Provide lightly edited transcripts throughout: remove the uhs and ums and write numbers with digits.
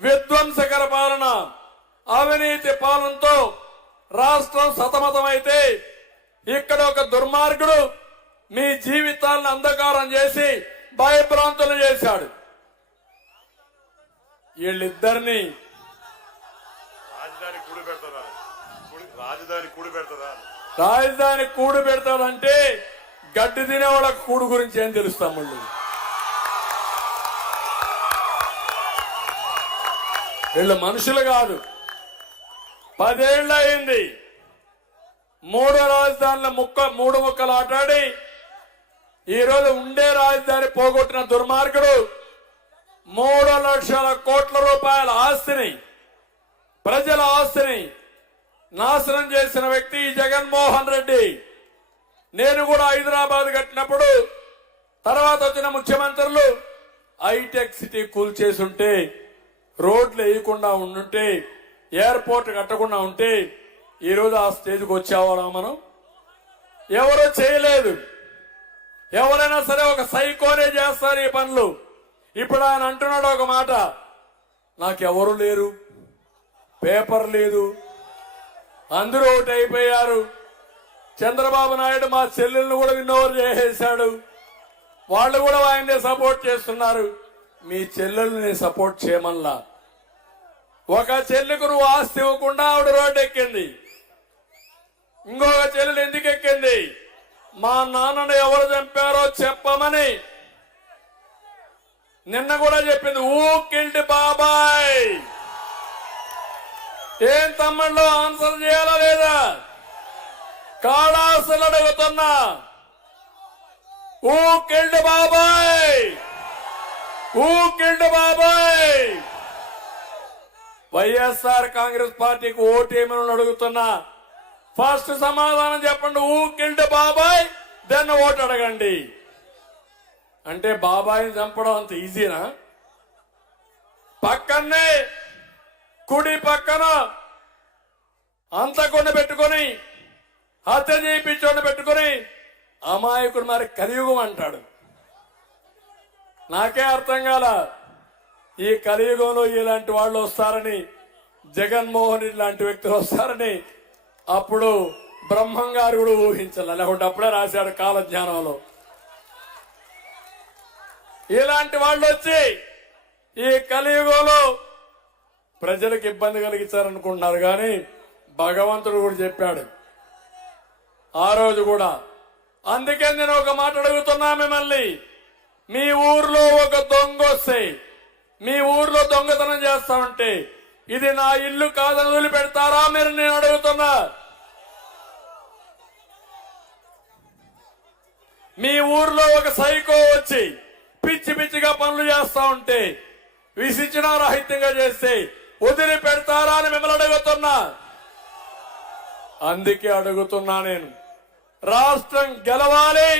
విధ్వంసకర పాలన, అవినీతి పాలనతో రాష్ట్రం సతమతమైతే ఇక్కడ ఒక దుర్మార్గుడు మీ జీవితాలను అంధకారం చేసి భయభ్రాంతులు చేశాడు. వీళ్ళిద్దరిని రాజధాని కూడు పెడతాడంటే గడ్డి తినే వాళ్ళకి కూడు గురించి ఏం తెలుస్తాం? మళ్ళీ వీళ్ళు మనుషులు కాదు. 10 ఏళ్ళు అయింది. 3 రాజధానుల మూడు ముక్కలు ఆటాడి ఈరోజు ఉండే రాజధాని పోగొట్టిన దుర్మార్గుడు 3 లక్షల కోట్ల రూపాయల ఆస్తిని, ప్రజల ఆస్తిని నాశనం చేసిన వ్యక్తి జగన్మోహన్ రెడ్డి. నేను కూడా హైదరాబాద్ కట్టినప్పుడు తర్వాత వచ్చిన ముఖ్యమంత్రులు హైటెక్ సిటీ కూల్చేసుంటే, రోడ్లు వేయకుండా ఉండుంటే, ఎయిర్పోర్ట్ కట్టకుండా ఉంటే ఈరోజు ఆ స్టేజ్కి వచ్చేవాళ్ళం మనం? ఎవరూ చేయలేదు. ఎవరైనా సరే ఒక సైకోనే చేస్తారు ఈ పనులు. ఇప్పుడు ఆయన అంటున్నాడు ఒక మాట, నాకెవరు లేరు, పేపర్ లేదు, అందరూ ఒకటి అయిపోయారు. చంద్రబాబు నాయుడు మా చెల్లెలను కూడా విన్నోవర్ చేసేశాడు, వాళ్ళు కూడా ఆయన్నే సపోర్ట్ చేస్తున్నారు. మీ చెల్లెల్ని సపోర్ట్ చేయమల్లా. ఒక చెల్లెకు నువ్వు ఆస్తి ఇవ్వకుండా ఆవిడ రోడ్డు ఎక్కింది. ఇంకొక చెల్లెలు ఎందుకు ఎక్కింది? మా నాన్నను ఎవరు చంపారో చెప్పమని నిన్న కూడా చెప్పింది. ఊ కిల్డ్ బాబాయ్. ఏం తమ్ముళ్ళు ఆన్సర్ చేయాలా లేదా? కాళాసులు అడుగుతున్నా. ఊ కిల్డ్ బాబాయ్, ఊ కిల్డ్ బాబాయ్. వైఎస్ఆర్ కాంగ్రెస్ పార్టీకి ఓటేమని అడుగుతున్నా. ఫస్ట్ సమాధానం చెప్పండి. ఊ కిల్డ్ బాబాయ్, దెన్ ఓటు అడగండి. అంటే బాబాయిని చంపడం అంత ఈజీనా? పక్కనే కుడి పక్కన అంతకుండా పెట్టుకొని, హత్య చేయించోని పెట్టుకొని అమాయకుడు మరి కలియుగం అంటాడు. నాకే అర్థం కాల. ఈ కలియుగంలో ఇలాంటి వాళ్ళు వస్తారని, జగన్మోహన్ రెడ్డి లాంటి వ్యక్తులు వస్తారని అప్పుడు బ్రహ్మం గారు కూడా ఊహించాల. లేకుంటే అప్పుడే రాశాడు కాలజ్ఞానంలో. ఇలాంటి వాళ్ళు వచ్చి ఈ కలియుగంలో ప్రజలకు ఇబ్బంది కలిగించారనుకుంటున్నారు. కానీ భగవంతుడు కూడా చెప్పాడు ఆ రోజు కూడా. అందుకే నేను ఒక మాట అడుగుతున్నా మిమ్మల్ని. మీ ఊర్లో ఒక దొంగ వస్తే, మీ ఊర్లో దొంగతనం చేస్తామంటే ఇది నా ఇల్లు కాదని వదిలిపెడతారా మీరు? నేను అడుగుతున్నా. మీ ఊర్లో ఒక సైకో వచ్చి పిచ్చి పిచ్చిగా పనులు చేస్తా ఉంటే, విసిచ్చిన రాహిత్యంగా చేస్తే వదిలిపెడతారా అని మిమ్మల్ని అడుగుతున్నా. అందుకే అడుగుతున్నా నేను. రాష్ట్రం గెలవాలి,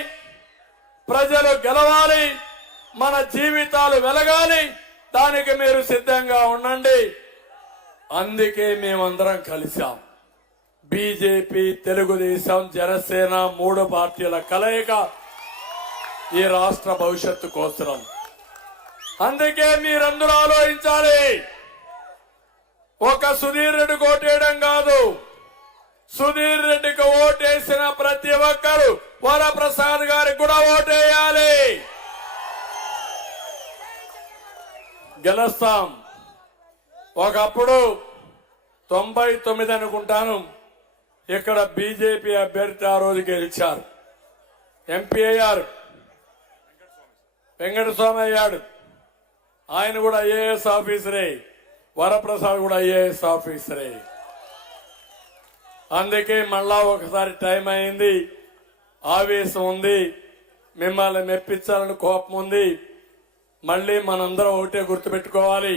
ప్రజలు గెలవాలి, మన జీవితాలు వెలగాలి. దానికి మీరు సిద్ధంగా ఉండండి. అందుకే మేమందరం కలిశాం. బీజేపీ, తెలుగుదేశం, జనసేన 3 పార్టీల కలయిక ఈ రాష్ట్ర భవిష్యత్తు కోసం. అందుకే మీరందరూ ఆలోచించాలి. ఒక సుధీర్ రెడ్డికి ఓటేయడం కాదు, సుధీర్ రెడ్డికి ఓటేసిన ప్రతి ఒక్కరు వరప్రసాద్ గారికి కూడా ఓటేయాలి. గెలుస్తాం. ఒకప్పుడు 99 అనుకుంటాను ఇక్కడ బీజేపీ అభ్యర్థి ఆ రోజు గెలిచారు. ఎంపీ అయ్యారు, వెంకటస్వామి అయ్యాడు. ఆయన కూడా ఐఏఎస్ ఆఫీసరే, వరప్రసాద్ కూడా ఐఏఎస్ ఆఫీసరే. అందుకే మళ్ళా ఒకసారి టైం అయింది, ఆవేశం ఉంది, మిమ్మల్ని మెప్పించాలని కోపం ఉంది. మళ్ళీ మనందరం ఒకటే గుర్తుపెట్టుకోవాలి.